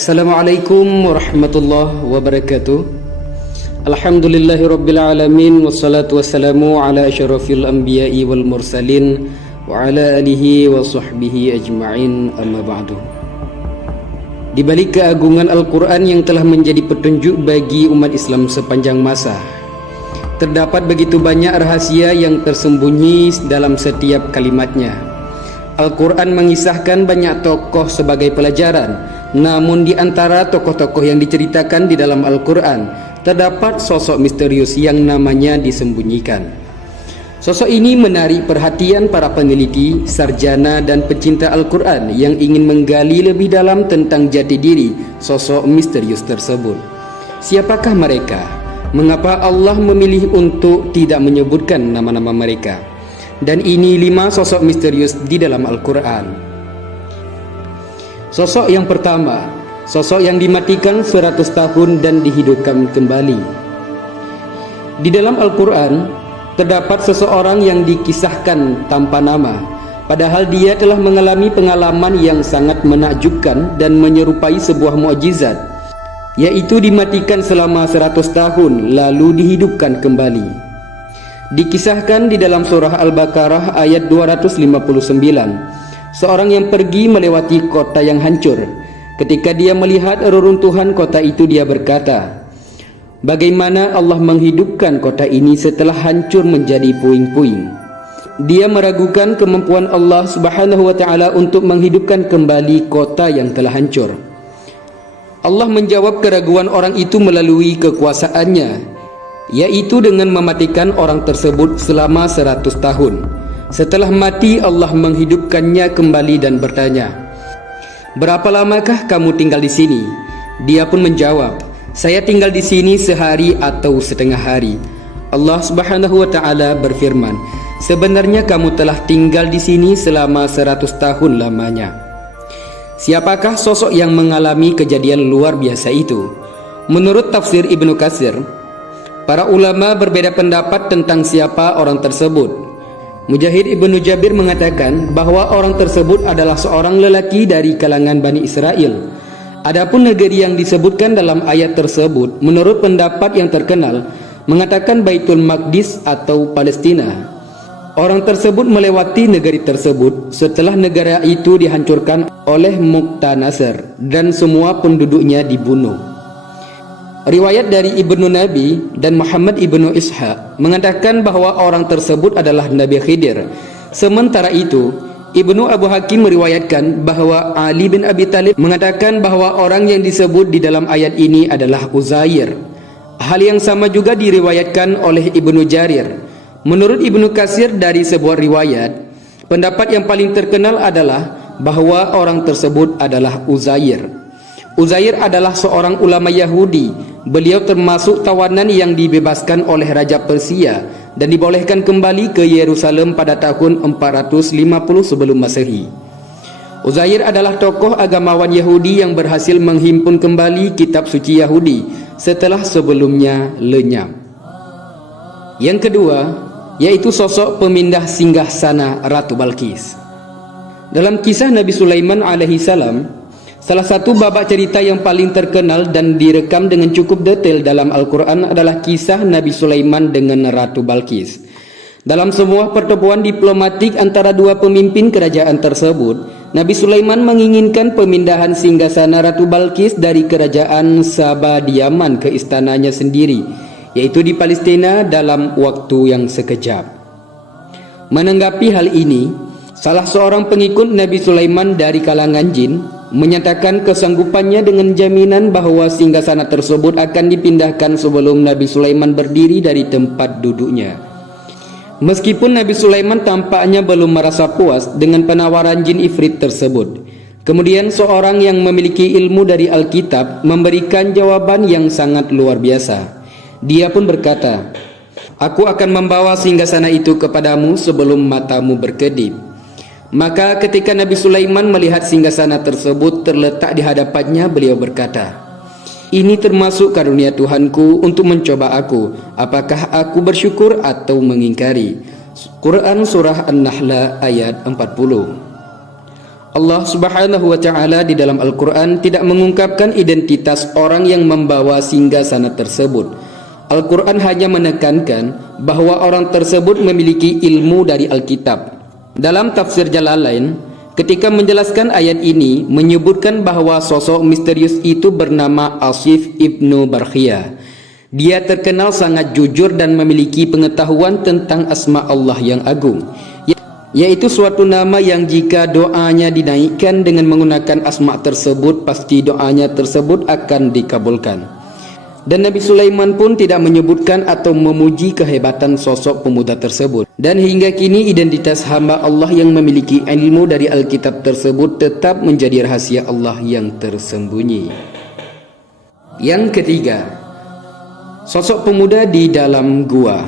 Assalamualaikum warahmatullahi wabarakatuh. Alhamdulillahirabbil alamin wassalatu wassalamu ala asyrafil anbiya'i wal mursalin wa ala alihi wa sahbihi ajma'in, amma ba'du. Di balik keagungan Al-Qur'an yang telah menjadi petunjuk bagi umat Islam sepanjang masa, terdapat begitu banyak rahasia yang tersembunyi dalam setiap kalimatnya. Al-Quran mengisahkan banyak tokoh sebagai pelajaran, namun di antara tokoh-tokoh yang diceritakan di dalam Al-Quran terdapat sosok misterius yang namanya disembunyikan. Sosok ini menarik perhatian para peneliti, sarjana dan pecinta Al-Quran yang ingin menggali lebih dalam tentang jati diri sosok misterius tersebut. Siapakah mereka? Mengapa Allah memilih untuk tidak menyebutkan nama-nama mereka? Dan ini 5 sosok misterius di dalam Al-Quran. Sosok yang pertama, sosok yang dimatikan 100 tahun dan dihidupkan kembali. Di dalam Al-Quran terdapat seseorang yang dikisahkan tanpa nama, padahal dia telah mengalami pengalaman yang sangat menakjubkan dan menyerupai sebuah mukjizat, yaitu dimatikan selama 100 tahun lalu dihidupkan kembali. Dikisahkan di dalam surah Al-Baqarah ayat 259, seorang yang pergi melewati kota yang hancur. Ketika dia melihat reruntuhan kota itu, dia berkata, bagaimana Allah menghidupkan kota ini setelah hancur menjadi puing-puing? Dia meragukan kemampuan Allah Subhanahu wa ta'ala untuk menghidupkan kembali kota yang telah hancur. Allah menjawab keraguan orang itu melalui kekuasaannya, yaitu dengan mematikan orang tersebut selama 100 tahun. Setelah mati, Allah menghidupkannya kembali dan bertanya, berapa lamakah kamu tinggal di sini? Dia pun menjawab, saya tinggal di sini sehari atau setengah hari. Allah Subhanahu wa ta'ala berfirman, sebenarnya kamu telah tinggal di sini selama 100 tahun lamanya. Siapakah sosok yang mengalami kejadian luar biasa itu? Menurut tafsir Ibnu Katsir, para ulama berbeda pendapat tentang siapa orang tersebut. Mujahid Ibnu Jabir mengatakan bahwa orang tersebut adalah seorang lelaki dari kalangan Bani Israel. Adapun negeri yang disebutkan dalam ayat tersebut, menurut pendapat yang terkenal, mengatakan Baitul Maqdis atau Palestina. Orang tersebut melewati negeri tersebut setelah negara itu dihancurkan oleh Muqtanasir dan semua penduduknya dibunuh. Riwayat dari Ibnu Nabi dan Muhammad Ibnu Ishaq mengatakan bahwa orang tersebut adalah Nabi Khidir. Sementara itu, Ibnu Abu Hakim meriwayatkan bahwa Ali bin Abi Thalib mengatakan bahwa orang yang disebut di dalam ayat ini adalah Uzair. Hal yang sama juga diriwayatkan oleh Ibnu Jarir. Menurut Ibnu Katsir dari sebuah riwayat, pendapat yang paling terkenal adalah bahwa orang tersebut adalah Uzair. Uzair adalah seorang ulama Yahudi. Beliau termasuk tawanan yang dibebaskan oleh Raja Persia dan dibolehkan kembali ke Yerusalem pada tahun 450 sebelum Masehi. Uzair adalah tokoh agamawan Yahudi yang berhasil menghimpun kembali kitab suci Yahudi setelah sebelumnya lenyap. Yang kedua, yaitu sosok pemindah singgasana Ratu Balqis. Dalam kisah Nabi Sulaiman alaihi salam, salah satu babak cerita yang paling terkenal dan direkam dengan cukup detail dalam Al-Quran adalah kisah Nabi Sulaiman dengan Ratu Balqis. Dalam sebuah pertemuan diplomatik antara dua pemimpin kerajaan tersebut, Nabi Sulaiman menginginkan pemindahan singgasana Ratu Balqis dari kerajaan Saba di Yaman ke istananya sendiri, yaitu di Palestina, dalam waktu yang sekejap. Menanggapi hal ini, salah seorang pengikut Nabi Sulaiman dari kalangan jin menyatakan kesanggupannya dengan jaminan bahwa singgasana tersebut akan dipindahkan sebelum Nabi Sulaiman berdiri dari tempat duduknya. Meskipun Nabi Sulaiman tampaknya belum merasa puas dengan penawaran jin ifrit tersebut, kemudian seorang yang memiliki ilmu dari Alkitab memberikan jawaban yang sangat luar biasa. Dia pun berkata, aku akan membawa singgasana itu kepadamu sebelum matamu berkedip. Maka ketika Nabi Sulaiman melihat singgasana tersebut terletak di hadapannya, beliau berkata, ini termasuk karunia Tuhanku untuk mencoba aku, apakah aku bersyukur atau mengingkari. Quran Surah An-Nahl ayat 40. Allah Subhanahu wa taala di dalam Al-Qur'an tidak mengungkapkan identitas orang yang membawa singgasana tersebut. Al-Qur'an hanya menekankan bahwa orang tersebut memiliki ilmu dari Alkitab. Dalam tafsir Jalalain, ketika menjelaskan ayat ini menyebutkan bahwa sosok misterius itu bernama Asif ibnu Barkhiyah. Dia terkenal sangat jujur dan memiliki pengetahuan tentang asma Allah yang agung, yaitu suatu nama yang jika doanya dinaikkan dengan menggunakan asma tersebut, pasti doanya tersebut akan dikabulkan. Dan Nabi Sulaiman pun tidak menyebutkan atau memuji kehebatan sosok pemuda tersebut. Dan hingga kini identitas hamba Allah yang memiliki ilmu dari Alkitab tersebut tetap menjadi rahasia Allah yang tersembunyi. Yang ketiga, sosok pemuda di dalam gua.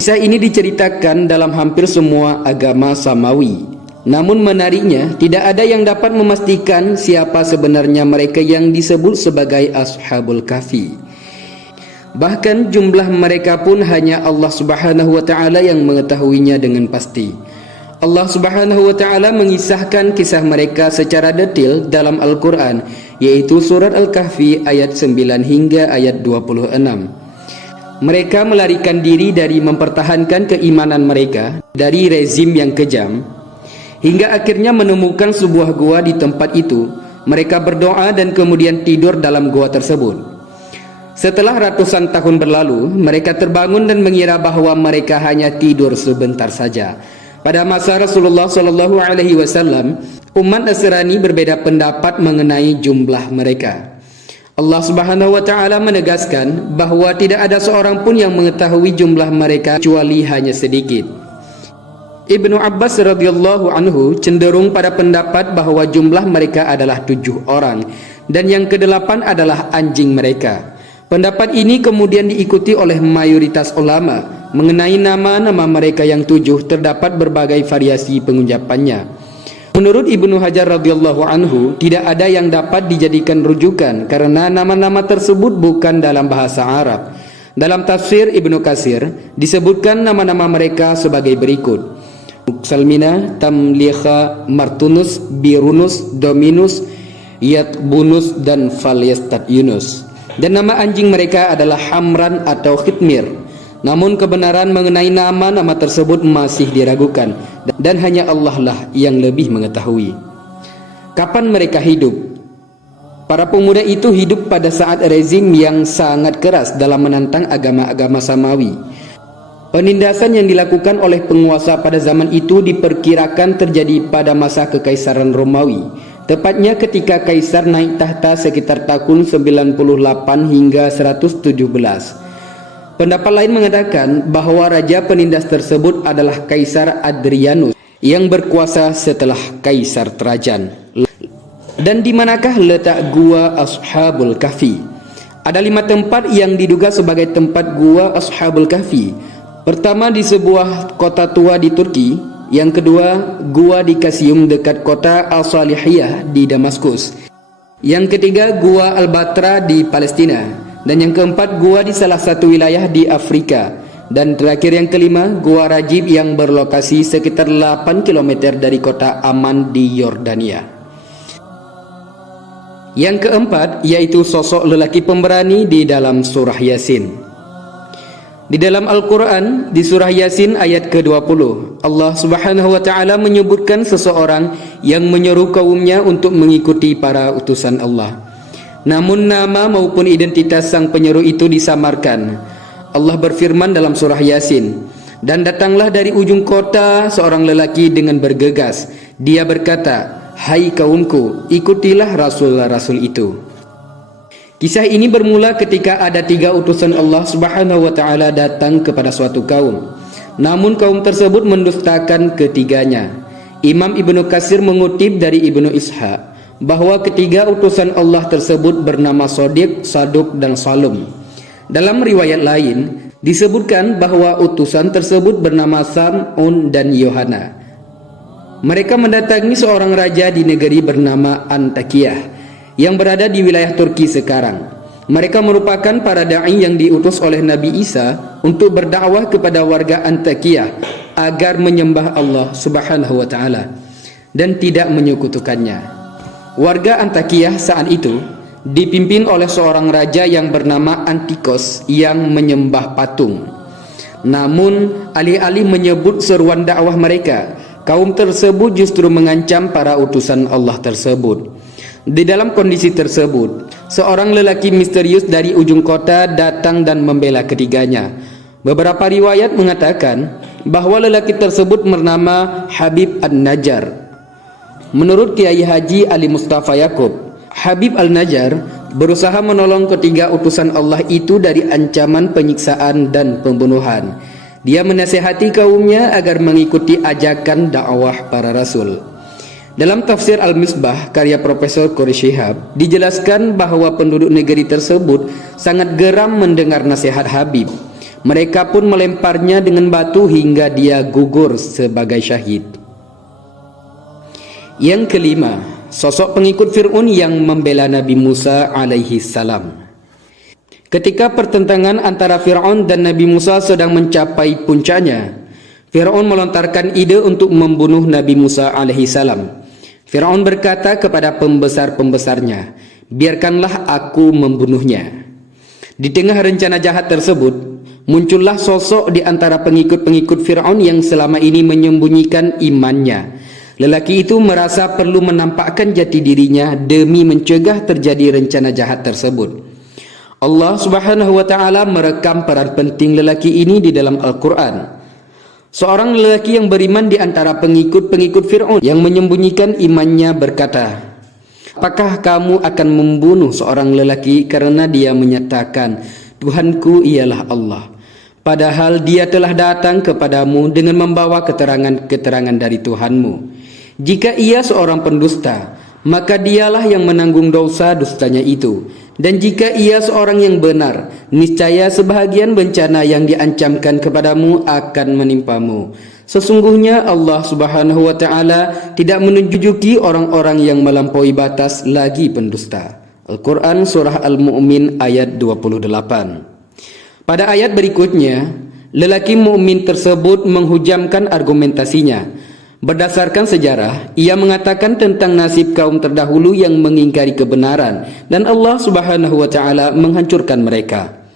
Kisah ini diceritakan dalam hampir semua agama Samawi. Namun menariknya, tidak ada yang dapat memastikan siapa sebenarnya mereka yang disebut sebagai Ashabul Kahfi. Bahkan jumlah mereka pun hanya Allah Subhanahu wa taala yang mengetahuinya dengan pasti. Allah Subhanahu wa taala mengisahkan kisah mereka secara detail dalam Al-Qur'an, yaitu surat Al-Kahfi ayat 9 hingga ayat 26. Mereka melarikan diri dari mempertahankan keimanan mereka dari rezim yang kejam, hingga akhirnya menemukan sebuah gua di tempat itu. Mereka berdoa dan kemudian tidur dalam gua tersebut. Setelah ratusan tahun berlalu, mereka terbangun dan mengira bahwa mereka hanya tidur sebentar saja. Pada masa Rasulullah SAW, umat Nasrani berbeda pendapat mengenai jumlah mereka. Allah Subhanahu wa taala menegaskan bahwa tidak ada seorang pun yang mengetahui jumlah mereka kecuali hanya sedikit. Ibnu Abbas radhiyallahu anhu cenderung pada pendapat bahwa jumlah mereka adalah 7 orang dan yang ke-8 adalah anjing mereka. Pendapat ini kemudian diikuti oleh mayoritas ulama. Mengenai nama-nama mereka yang 7 terdapat berbagai variasi pengucapannya. Menurut Ibnu Hajar radhiyallahu anhu, tidak ada yang dapat dijadikan rujukan karena nama-nama tersebut bukan dalam bahasa Arab. Dalam tafsir Ibnu Katsir disebutkan nama-nama mereka sebagai berikut: Salmina, Tamliha, Martunus, Birunus, Dominus, Yatbunus, dan Falyastat Yunus. Dan nama anjing mereka adalah Hamran atau Khitmir. Namun kebenaran mengenai nama-nama tersebut masih diragukan, dan hanya Allah lah yang lebih mengetahui. Kapan mereka hidup? Para pemuda itu hidup pada saat rezim yang sangat keras dalam menantang agama-agama Samawi. Penindasan yang dilakukan oleh penguasa pada zaman itu diperkirakan terjadi pada masa Kekaisaran Romawi, tepatnya ketika Kaisar naik tahta sekitar tahun 98 hingga 117. Pendapat lain mengatakan bahwa raja penindas tersebut adalah Kaisar Adrianus yang berkuasa setelah Kaisar Trajan. Dan di manakah letak gua Ashabul Kahfi? Ada 5 tempat yang diduga sebagai tempat gua Ashabul Kahfi. Pertama, di sebuah kota tua di Turki. Yang kedua, gua di Kasium dekat kota Al-Salihiyah di Damaskus. Yang ketiga, gua Al-Batra di Palestina. Dan yang keempat, gua di salah satu wilayah di Afrika. Dan terakhir yang kelima, gua Rajib yang berlokasi sekitar 8 km dari kota Amman di Yordania. Yang keempat, yaitu sosok lelaki pemberani di dalam surah Yasin. Di dalam Al-Quran, di surah Yasin ayat ke-20, Allah Subhanahu wa ta'ala menyebutkan seseorang yang menyeru kaumnya untuk mengikuti para utusan Allah. Namun nama maupun identitas sang penyeru itu disamarkan. Allah berfirman dalam surah Yasin, "Dan datanglah dari ujung kota seorang lelaki dengan bergegas. Dia berkata, 'Hai kaumku, ikutilah rasul-rasul itu.'" Kisah ini bermula ketika ada 3 utusan Allah Subhanahu wa ta'ala datang kepada suatu kaum. Namun kaum tersebut mendustakan ketiganya. Imam Ibnu Katsir mengutip dari Ibnu Ishaq bahwa ketiga utusan Allah tersebut bernama Shadiq, Saduq, dan Salum. Dalam riwayat lain disebutkan bahwa utusan tersebut bernama Sam'un dan Yohana. Mereka mendatangi seorang raja di negeri bernama Antakiyah yang berada di wilayah Turki sekarang. Mereka merupakan para da'i yang diutus oleh Nabi Isa untuk berdakwah kepada warga Antakiyah agar menyembah Allah Subhanahu wa ta'ala. dan tidak menyekutukannya. Warga Antakiyah saat itu dipimpin oleh seorang raja yang bernama Antikos yang menyembah patung. Namun alih-alih menyebut seruan dakwah mereka, kaum tersebut justru mengancam para utusan Allah tersebut. Di dalam kondisi tersebut, seorang lelaki misterius dari ujung kota datang dan membela ketiganya. Beberapa riwayat mengatakan bahwa lelaki tersebut bernama Habib An-Najjar. Menurut Kiai Haji Ali Mustafa Yaakob, Habib Al-Najjar berusaha menolong ketiga utusan Allah itu dari ancaman penyiksaan dan pembunuhan. Dia menasihati kaumnya agar mengikuti ajakan dakwah para rasul. Dalam tafsir Al-Misbah karya Profesor Qori Shihab dijelaskan bahwa penduduk negeri tersebut sangat geram mendengar nasihat Habib. Mereka pun melemparnya dengan batu hingga dia gugur sebagai syahid. Yang kelima, sosok pengikut Fir'aun yang membela Nabi Musa alaihi salam. Ketika pertentangan antara Fir'aun dan Nabi Musa sedang mencapai puncaknya, Fir'aun melontarkan ide untuk membunuh Nabi Musa alaihi salam. Fir'aun berkata kepada pembesar-pembesarnya, "Biarkanlah aku membunuhnya." Di tengah rencana jahat tersebut, muncullah sosok di antara pengikut-pengikut Fir'aun yang selama ini menyembunyikan imannya. Lelaki itu merasa perlu menampakkan jati dirinya demi mencegah terjadi rencana jahat tersebut. Allah Subhanahu wa taala merekam peran penting lelaki ini di dalam Al-Qur'an. Seorang lelaki yang beriman di antara pengikut-pengikut Fir'aun yang menyembunyikan imannya berkata, "Apakah kamu akan membunuh seorang lelaki karena dia menyatakan, 'Tuhanku ialah Allah,' padahal dia telah datang kepadamu dengan membawa keterangan-keterangan dari Tuhanmu? Jika ia seorang pendusta, maka dialah yang menanggung dosa dustanya itu. Dan jika ia seorang yang benar, niscaya sebahagian bencana yang diancamkan kepadamu akan menimpamu. Sesungguhnya Allah Subhanahu wa taala tidak menunjuki orang-orang yang melampaui batas lagi pendusta." Al-Quran Surah Al-Mu'min ayat 28. Pada ayat berikutnya, lelaki mukmin tersebut menghujamkan argumentasinya. Berdasarkan sejarah, ia mengatakan tentang nasib kaum terdahulu yang mengingkari kebenaran dan Allah Subhanahu wa taala menghancurkan mereka.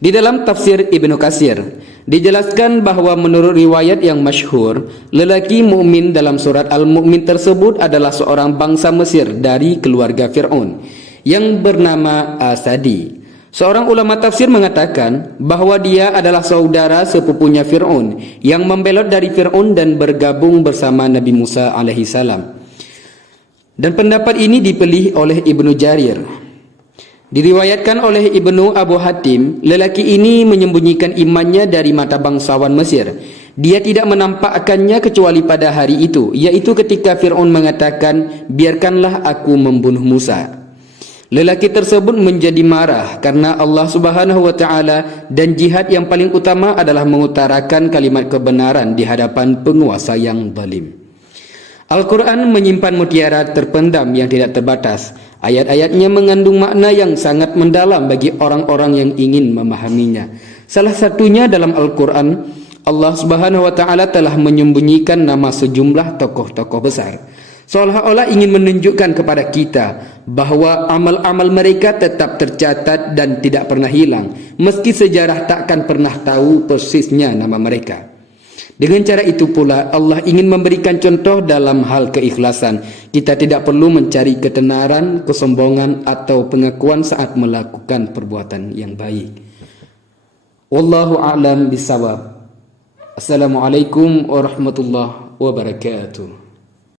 Di dalam tafsir Ibnu Katsir dijelaskan bahwa menurut riwayat yang masyhur, lelaki mukmin dalam surat Al-Mu'min tersebut adalah seorang bangsa Mesir dari keluarga Fir'aun yang bernama Asadi. Seorang ulama tafsir mengatakan bahwa dia adalah saudara sepupunya Fir'aun yang membelot dari Fir'aun dan bergabung bersama Nabi Musa alaihi salam. Dan pendapat ini dipilih oleh Ibnu Jarir. Diriwayatkan oleh Ibnu Abu Hatim, lelaki ini menyembunyikan imannya dari mata bangsawan Mesir. Dia tidak menampakkannya kecuali pada hari itu, yaitu ketika Fir'aun mengatakan, "Biarkanlah aku membunuh Musa." Lelaki tersebut menjadi marah karena Allah Subhanahu wa taala dan jihad yang paling utama adalah mengutarakan kalimat kebenaran di hadapan penguasa yang zalim. Al-Quran menyimpan mutiara terpendam yang tidak terbatas. Ayat-ayatnya mengandung makna yang sangat mendalam bagi orang-orang yang ingin memahaminya. Salah satunya dalam Al-Quran, Allah Subhanahu wa taala telah menyembunyikan nama sejumlah tokoh-tokoh besar, seolah-olah ingin menunjukkan kepada kita bahwa amal-amal mereka tetap tercatat dan tidak pernah hilang, meski sejarah takkan pernah tahu persisnya nama mereka. Dengan cara itu pula Allah ingin memberikan contoh dalam hal keikhlasan. Kita tidak perlu mencari ketenaran, kesombongan atau pengakuan saat melakukan perbuatan yang baik. Wallahu a'lam bishawab. Assalamualaikum warahmatullahi wabarakatuh.